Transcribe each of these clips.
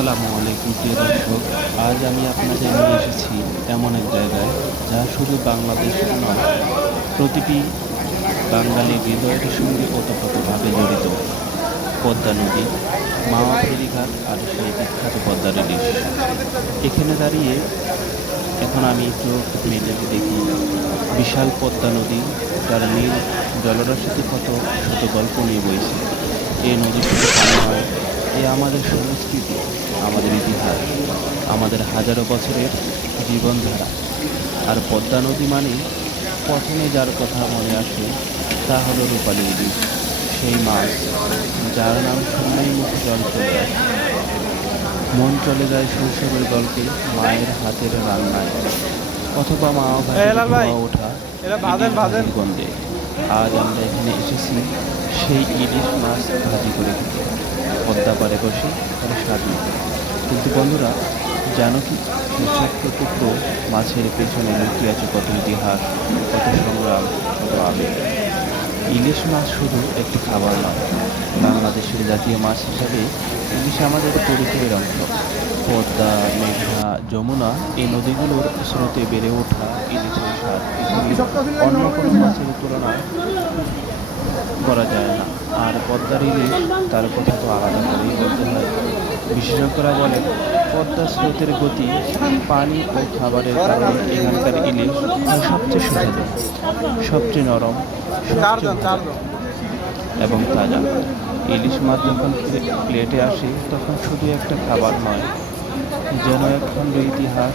আসসালামু আলাইকুম প্রিয় দর্শক। আজ আমি আপনাদের নিয়ে এসেছি এমন এক জায়গায় যা শুধু বাংলাদেশ নয়, প্রতিটি বাঙালির হৃদয়ের সঙ্গে ওতপ্রোতভাবে জড়িত। পদ্মা নদী, মাওয়া ফেরিঘাট আর সেই বিখ্যাত পদ্মার ইলিশ। এখানে দাঁড়িয়ে এখন আমি চোখ মেলে দেখি বিশাল পদ্মা নদী, যার নীল জলরাশিতে কত শত গল্প নিয়ে বইছে। এই নদী শুধু পানি নয়, এ আমাদের সংস্কৃতি, আমাদের ইতিহাস, আমাদের হাজারো বছরের জীবনধারা। আর পদ্মা নদী মানে প্রথমে যার কথা মনে আসে তা হলো রূপালী ইলিশ, সেই মাছ যার নাম শুনলেই মুখে জল চলে আসে। মন চলে যায় শৈশবের গল্পে, মায়ের হাতের রান্নায়, অথবা মা ভাতের ধোঁয়া ওঠা ইলিশ গন্ধে। আজ আমরা এখানে এসেছি সেই ইলিশ মাছ ভাজি করে খেতে, পদ্মা পাড়ে বসে তার স্বাদ নিতে। কিন্তু বন্ধুরা, জানো কি, সেই ছোট্ট টুকরো মাছের পেছনে লুকিয়ে আছে কত ইতিহাস, কত সংগ্রাম, কত আবেগ। ইলিশ মাছ শুধু একটি খাবার নয়, বাংলাদেশের জাতীয় মাছ হিসাবে ইলিশ আমাদের পরিচয়ের অংশ। পদ্মা, মেঘনা, যমুনা এই নদীগুলোর স্রোতে বেড়ে ওঠা ইলিশের স্বাদ পৃথিবীর অন্য কোনো মাছের তুলনা করা যায় না। আর পদ্মার ইলিশ, তার কথা তো আলাদা করেই বলতে হয়। বিশেষজ্ঞরা বলেন, পদ্মার স্রোতের গতি, পানি ও খাবারের কারণে এখানকার ইলিশ সবচেয়ে সুস্বাদু, সবচেয়ে নরম, এবং তাজা। ইলিশ মাছ যখন প্লেটে আসে তখন শুধু একটা খাবার নয়, যেন এক খণ্ড ইতিহাস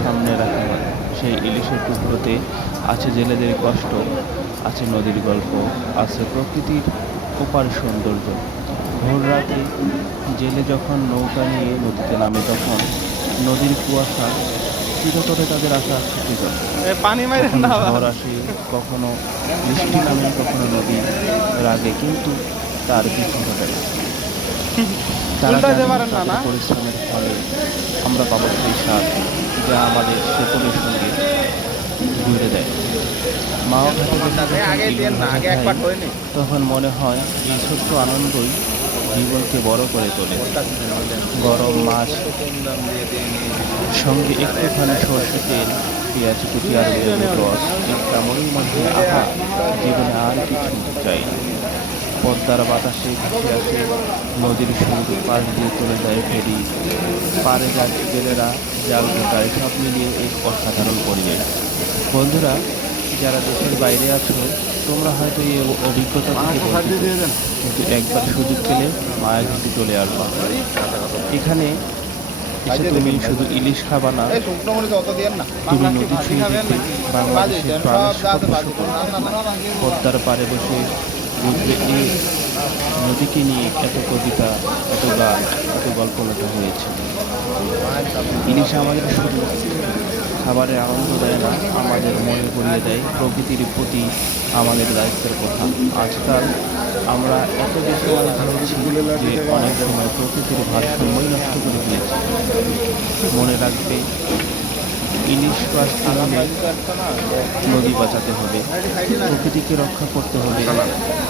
সামনে রাখা হয়। সেই ইলিশের টুকরোতে আছে জেলেদের কষ্ট, আছে নদীর গল্প, আছে প্রকৃতির ওপার সৌন্দর্য। ভোর রাতে জেলে যখন নৌকা নিয়ে নদীতে নামে, তখন নদীর কুয়াশা চিরতরে তাদের আশা ছুটে যায়। ঝড় আসে, কখনো বৃষ্টি নামে, কখনো নদী রাগে, কিন্তু তার বিফলতা তারা পরিশ্রমের ফলে আমরা পাবো সেই স্বাদ, যা আমাদের শেকড়ের সঙ্গে জুড়ে দেয়। মাও তখন মনে হয় এই ছোট্ট আনন্দই জীবনকে বড় করে তোলে। গরম মাছ সঙ্গে একটুখানি সর্ষে তেল, পেঁয়াজ কুচি আর লেবুর রস, এই কামড়ের মধ্যে আহা, জীবনে আর কিছু চাই না। পদ্মার বাতাসে ভেসে আসে নদীর সুর, পাশ দিয়ে চলে যায় ফেরি, পাড়ে যায় জেলেরা জাল ঢোকায়, সব মিলিয়ে এক অসাধারণ পরিবেশ। বন্ধুরা, যারা দেশের বাইরে আছো, তোমরা হয়তো এই অভিজ্ঞতা থেকে বঞ্চিত, কিন্তু একবার সুযোগ পেলে মায়াঘাটে চলে আসবা। এখানে এসে তুমি শুধু ইলিশ খাবা না, তুমি নদী ছুঁয়ে দেখবে বাংলাদেশের প্রাণের পদ্মার পাড়ে বসে বুঝবে এই নদীকে নিয়ে এত কবিতা, এত গান, এত গল্প লেখা হয়েছে। ইলিশ আমাদের শুধু খাবারের আনন্দ দেয় না, আমাদের মনে করিয়ে দেয় প্রকৃতির প্রতি আমাদের দায়িত্বের কথা। আজকাল আমরা এত বেশি মাছ ধরছি যে অনেক সময় প্রকৃতির ভারসাম্যই নষ্ট করে দিয়েছি। মনে রাখবে, ইলিশ বাঁচতে হলে নদী বাঁচাতে হবে, প্রকৃতিকে রক্ষা করতে হবে,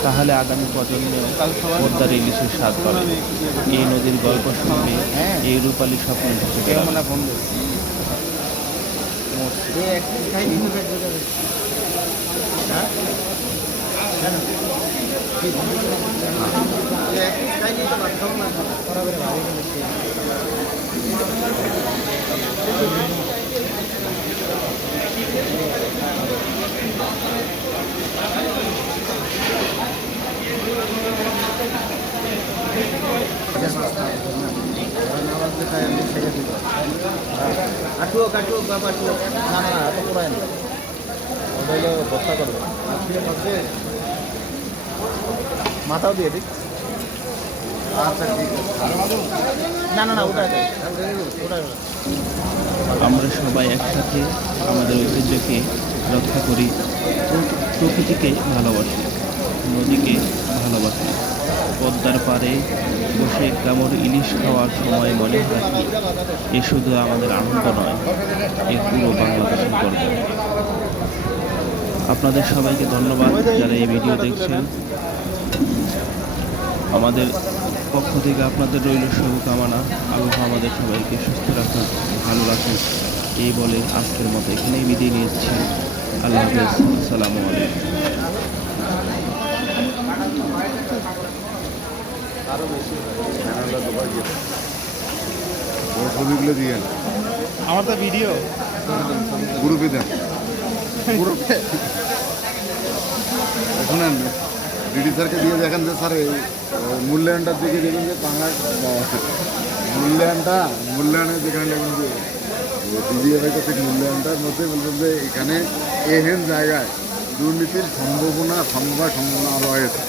তাহলে আগামী প্রজন্মেও পদ্মার ইলিশের স্বাদ পাবে। এই নদীর গল্প শুনবে, এই রূপালী স্বপ্ন ঢুকে গেলাম। মাথাও দিয়ে দিক। আচ্ছা, ঠিক আছে। না ওটাই আমরা সবাই একসাথে আমাদের ঐতিহ্যকে রক্ষা করি, প্রকৃতিকে ভালোবাসি, নদীকে ভালোবাসি। পদ্মার পাড়ে বসে কামড় ইলিশ খাওয়ার সময় মনে হয় এ শুধু আমাদের আনন্দ নয়, এ পুরো বাংলাদেশের গর্ব। আপনাদের সবাইকে ধন্যবাদ যারা এই ভিডিও দেখছেন। আমাদের পক্ষ থেকে আপনাদের রইল শুভকামনা। আল্লাহ আমাদের সবাইকে সুস্থ রাখুন, ভালো রাখুন। এই বলে আজকের মতো এখানেই বিদায় নিচ্ছি। আল্লাহ হাফেজ, আসসালামু আলাইকুম। আরো বেশি ওর ছবিগুলো দিয়ে না আমার তো ভিডিও গ্রুপে দেন। গ্রুপে শোনেন, ডিডি স্যারকে দিয়ে দেখেন যে স্যার এই মূল্যায়নটার দিকে দেখুন যে বাংলা মূল্যায়নের যেখানে দেখুন যে ডিজিএফআই কর্তৃক মূল্যায়নটার মধ্যে বলবেন যে এখানে এহেন জায়গায় দুর্নীতির সম্ভাবনা আরও হয়েছে।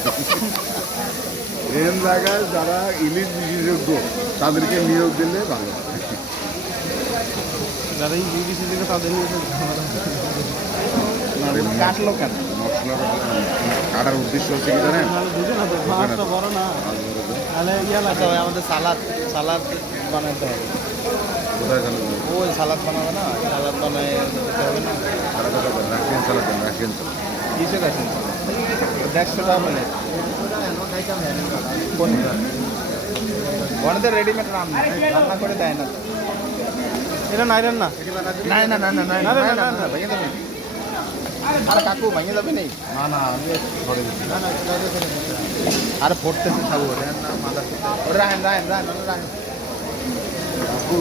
এহেন জায়গায় যারা ইলিশ বিশেষজ্ঞ তাদেরকে নিয়োগ দিলে ভালো। যারা এই ইউবিসি থেকে তাদের নিয়ে আর এমনি কাটলো কেন মশলা কাটার উদ্দেশ্য হচ্ছে কি জানেন? বুঝে না তো মাছটা বড় না তাহলে ইয়া লাগতে হবে আমাদের সালাদ বানাতে হবে কোথায় গেল? ওই সালাদ বানাবে না সালাদ বানায় দিতে হবে না রাশিয়ান চালাতেন, রাশিয়ান চালাতেন। কিসে গেছেন 150 টাকা মানে কোনটা ওনাদের রেডিমেড রান্না করে দেয় না এটা নাই রান্না না ভেঙে যাবে আর কাকু ভেঙে যাবে নেই না না আমি ঘরে গেছি। আর ফোটতেছে খাবো ওটা না মাথা ওটা রাহেন কাকু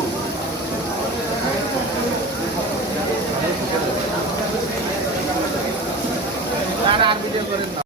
আর ভিডিও করেন না